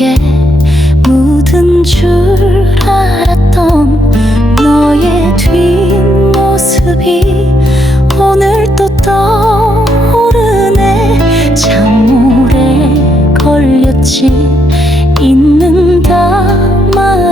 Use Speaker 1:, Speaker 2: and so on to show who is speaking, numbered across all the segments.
Speaker 1: 깊게 묻은 줄 알았던 너의 뒷모습이 오늘 또 떠오르네. 참 오래 걸렸지 있는다 말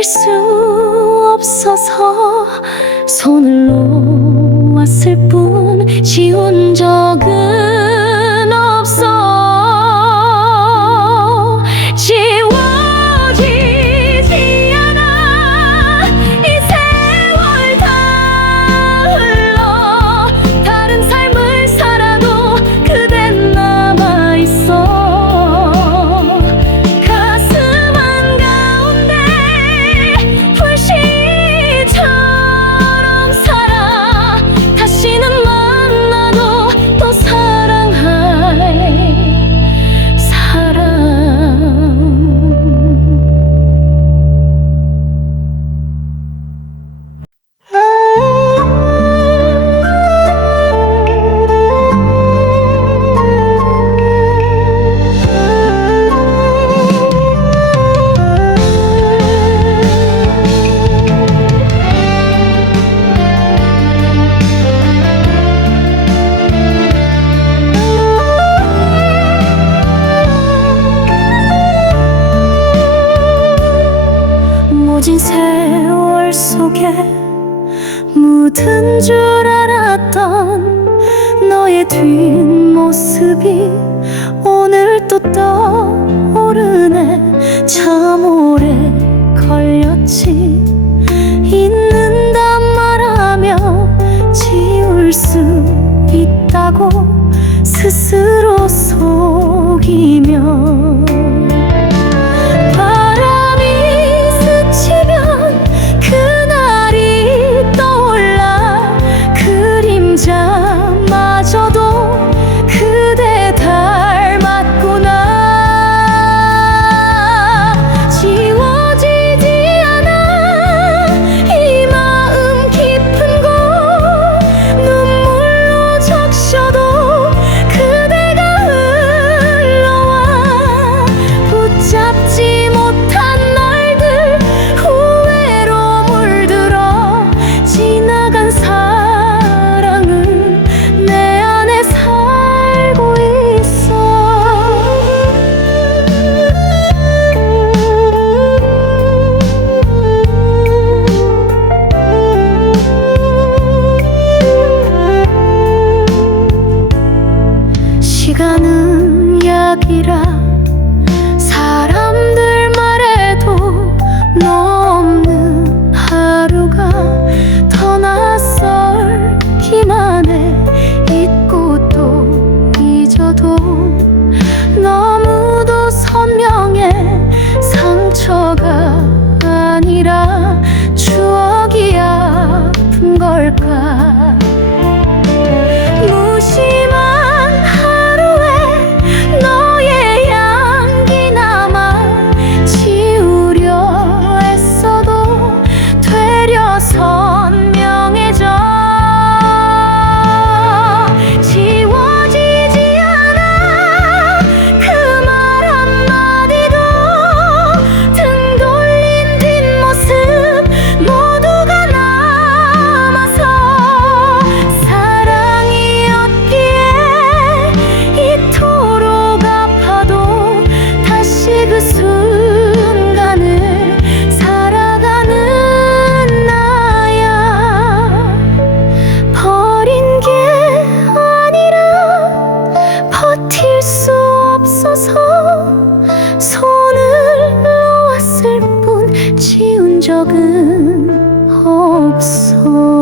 Speaker 1: 지킬 수 없어서 손을 놓았을 뿐 지운 적은 줄 알았던 너의 뒷모습이 없어